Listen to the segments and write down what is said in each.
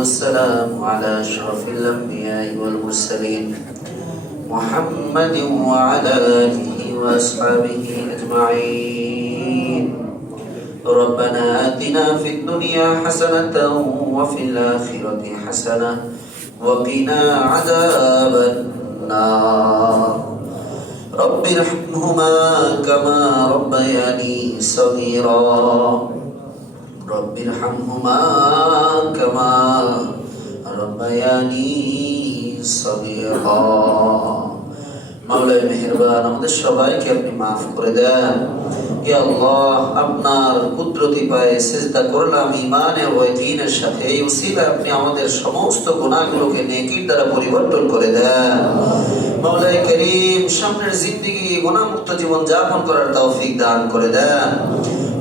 والسلام على أشرف الأنبياء والمرسلين محمد وعلى آله وأصحابه أجمعين. ربنا آتنا في الدنيا حسنة وفي الآخرة حسنة وقنا عذاب النار. رب ارحمهما كما ربياني صغيرا. رب ارحمهما كما ربياني صغيرا. মাওলানা মেহেরবান আমাদের সবাইকে আপনি maaf করে দেন। ইয়া আল্লাহ, আপনার কুদরতি পায়ে সিজদা করলাম ঈমানে ও ইয়াকিনের সাথে। এই উসিলা আপনি আমাদের সমস্ত গুনাহগুলোকে নেকির দ্বারা পরিবর্তন করে দেন। মাওলানা করিম, সামনের জিন্দেগি গুনাহমুক্ত জীবন যাপন করার তৌফিক দান করে দেন।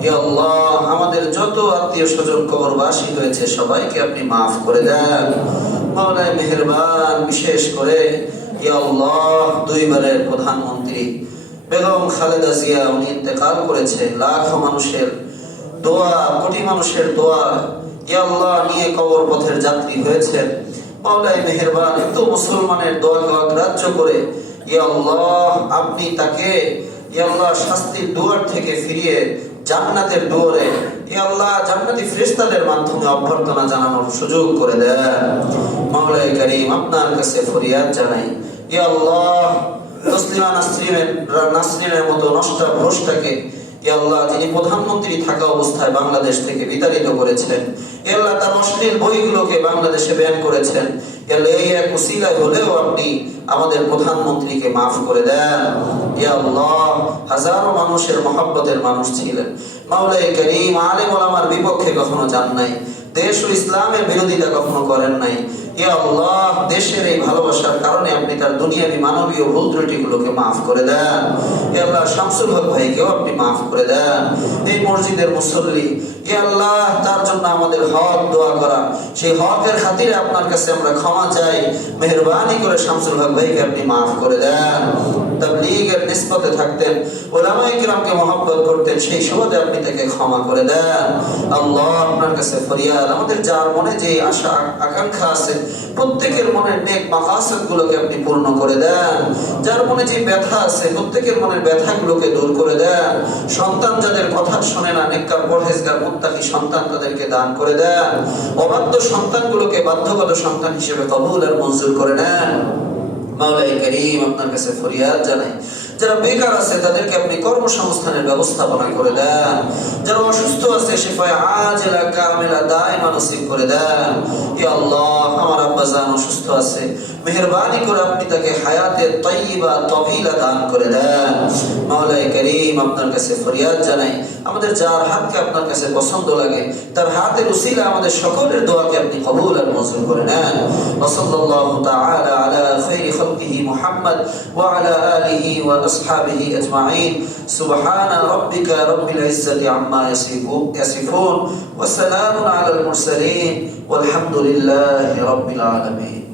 ইয়া আল্লাহ, আমাদের যত আত্মীয়-স্বজন কবরবাসী হয়েছে সবাইকে আপনি maaf করে দেন। মাওলানা মেহেরবান, বিশেষ করে ইয়া আল্লাহ, দুইবারের প্রধানমন্ত্রী বেগম খালেদা জিয়া উনি ইন্তেকাল করেছে। লাখো মানুষের দোয়া, কোটি মানুষের দোয়া ইয়া আল্লাহ নিয়ে কবর পথের যাত্রী হয়েছেন। মাওলানা মেহেরবান, এত মুসলমানের দোয়াকে অগ্রাহ্য করে ইয়া আল্লাহ আপনি তাকে ইয়া আল্লাহ শাস্তির দুয়ার থেকে ফিরিয়ে জান্নাতের দুয়ারে ইয়া আল্লাহ জান্নাতি ফেরেশতাদের মাধ্যমে অভ্যর্থনা জানানোর সুযোগ করে দেন। মাওলানা করিম, আপনার কাছে ফরিয়াদ জানাই ইয়া আল্লাহ তসলিমা নাসরিনের মতো নষ্ট ভ্রষ্টকে ইয়া আল্লাহ যিনি প্রধানমন্ত্রী থাকা অবস্থায় বাংলাদেশ থেকে বিতাড়িত করেছেন, ইয়া আল্লাহ তার অশ্লীল বইগুলোকে বাংলাদেশে ব্যান করেছেন, ইয়া আল্লাহ এই এক উসিলা হলেও আপনি আমাদের প্রধানমন্ত্রীকে maaf করে দেন। ইয়া আল্লাহ, হাজারো মানুষের মহব্বতের মানুষ ছিলেন। মাওলানা করিম, আলেম ওলামার বিপক্ষে কখনো যান নাই, দেশ ও ইসলামের বিরোধিতা কখনো করেন নাই। ইয়া আল্লাহ, দেশের এই ভালোবাসার কারণে আপনি তার দুনিয়াবি মানবীয় ভুল ত্রুটিগুলোকে maaf করে দেন। ইয়া আল্লাহ, শামসুল হক ভাইকেও আপনি maaf করে দেন। এই মসজিদের মুসল্লি ইয়া আল্লাহ, তার জন্য আমাদের হক দোয়া করা, সেই হকের খাতিরে আপনার কাছে আমরা ক্ষমা চাই। মেহেরবানি করে শামসুল হক ভাইকে আপনি maaf করে দেন। তাবলীগের নিসবতে থাকতেন, উলামায়ে কিরামকে মহব্বত করতেন, সেই সুবাদে আপনি তাকে ক্ষমা করে দেন। আল্লাহ, আপনার কাছে ফরিয়াদ, আমাদের যার মনে যে আশা আকাঙ্ক্ষা আছে প্রত্যেকের মনের নেক মাকাসিদগুলোকে আপনি পূর্ণ করে দেন। যার মনে যে ব্যথা আছে প্রত্যেকের মনের ব্যথাগুলোকে দূর করে দেন। সন্তান যাদের কথা শোনে না, নেককার পরহেজগার মুত্তাকি সন্তান তাদেরকে দান করে দেন। অবাধ্য সন্তানগুলোকে বাধ্যগত সন্তান হিসেবে কবুল আর মঞ্জুর করে নেন। মাওলানা করিম, আপনার কাছে ফরিয়াদ জানাই, যারা বেকার আছে তাদেরকে আপনি কর্মসংস্থানের ব্যবস্থাপনা করে দেন। যারা অসুস্থ আছে শিফায়ে আজিলা কামিলা দায়মা নসিব করে দেন। ইয়া আল্লাহ, আমার আব্বা জান অসুস্থ আছে, মেহেরবানি করে আপনি তাকে হায়াতে তাইয়্যিবা তাওয়িলা দান করে দেন। মাওলানা করিম, আপনার কাছে ফরিয়াদ জানাই, আমাদের যার হাতকে আপনার কাছে পছন্দ লাগে তার হাতের উসিলা আমাদের সকলের দোয়াকে আপনি কবুল আর মঞ্জুর করে নেন। ওয়া সাল্লাল্লাহু তাআলা আলা খায়রি খালকিহি মুহাম্মদ ওয়া আলা আলিহি ওয়া আসহাবিহি আজমাইন। সুবহানা রাব্বিকা রাব্বিল ইজ্জাতি আম্মা ইয়াসিফুন ওয়া সালামুন আলাল মুরসালিন ওয়ালহামদুলিল্লাহি রাব্বিল আলামিন।